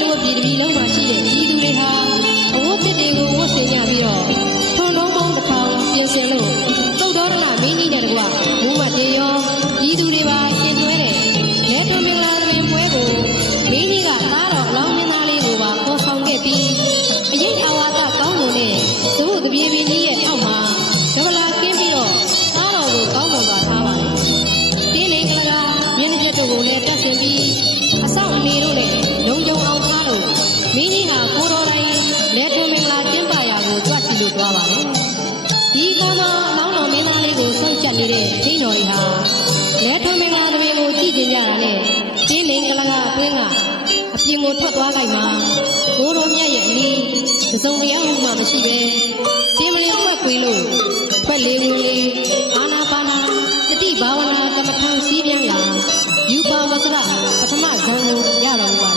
လိုအပြည်တပြည်လုံးမှာရှိတဲ့ပြည်သူတွေဟာအဝတ်တစ်တွေကိုဝတ်ဆင်ကြပြီးတော့ထွန်းလုံးပေါင်းတစ်ထောင်ပြင်ဆင်လို့သုတ်တော်ရဏမင်းကြီးနဲ့တကွဘုမတေရောပြည်သူတွေပါရှင်သွဲတဲ့ရဲထွန်းမင်္ဂလာသဘင်ပွဲကိုမင်းကြီးကသားတော်အလောင်းမင်းသားလေးကိုပါခေါ်ဆောင်ခဲ့ပြီးအရေးအဝါဒကောင်းလို့နဲ့သဘုတပြေပင်ကြီးရဲ့အောက်မှာကမလာကင်းပြီးတော့သားတော်ကိုကောင်းမွန်စွာထားပါတယ်တင်းနေကလကမျက်နှာကျက်တို့ကိုလည်းတက်ဆင်ပြီးအဆောက်အနေတို့နဲ့လုံခြုံအောင်ထားလို့မင်းကြီးဟာကိုတော်တိုင်းလက်ထွန်းမင်္ဂလာကျင်းပရာကိုကြွစီလို့သွားပါတယ်ဒီကောင်းသောအလောင်းတော်မင်းသားလေးကိုစောင့်ကြပ်နေတဲ့ဒိန်းတော်တွေဟာလက်ထွန်းမင်္ဂလာတပင်ကိုကြည့်ကြကြတာနဲ့တင်းနေကလကအတွင်းကအပြင်ကိုထွက်သွားလိုက်မှာကိုတော်မြတ်ရဲ့အနီးပစုံတရားမှမရှိပဲတင်းမလင်းခွက်ခွေလို့ခွက်လေးဝင်လေးအာနာပါနာတတိဘာဝနာကမ္မထံစည်းပြန်လာယူပါဝစရပထမဇန်ကိုရတော်မူပါ